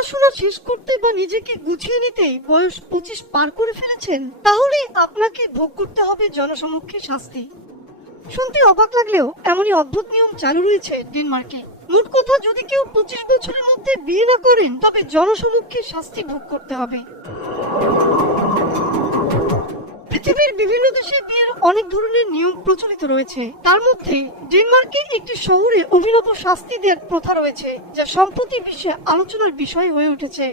পড়াশোনা শেষ করতে বা নিজেকে গুছিয়ে নিতে বয়স পঁচিশ পার করে ফেলেছেন তাহলে আপনাকে ভোগ করতে হবে জনসমক্ষে শাস্তি। শুনতে অবাক লাগলেও এমনই অদ্ভুত নিয়ম চালু রয়েছে ডেনমার্কে। মোট কথা, যদি কেউ পঁচিশ বছরের মধ্যে বিয়ে না করেন, তবে জনসমক্ষে শাস্তি ভোগ করতে হবে। পৃথিবীর বিভিন্ন দেশে বিয়ের অনেক ধরনের নিয়ম প্রচলিত রয়েছে। তার মধ্যে ডেনমার্কে একটি শহরে অভিনব শাস্তি দেওয়ার প্রথা রয়েছে, যা সম্প্রতি বিশ্বে আলোচনার বিষয় হয়ে উঠেছে।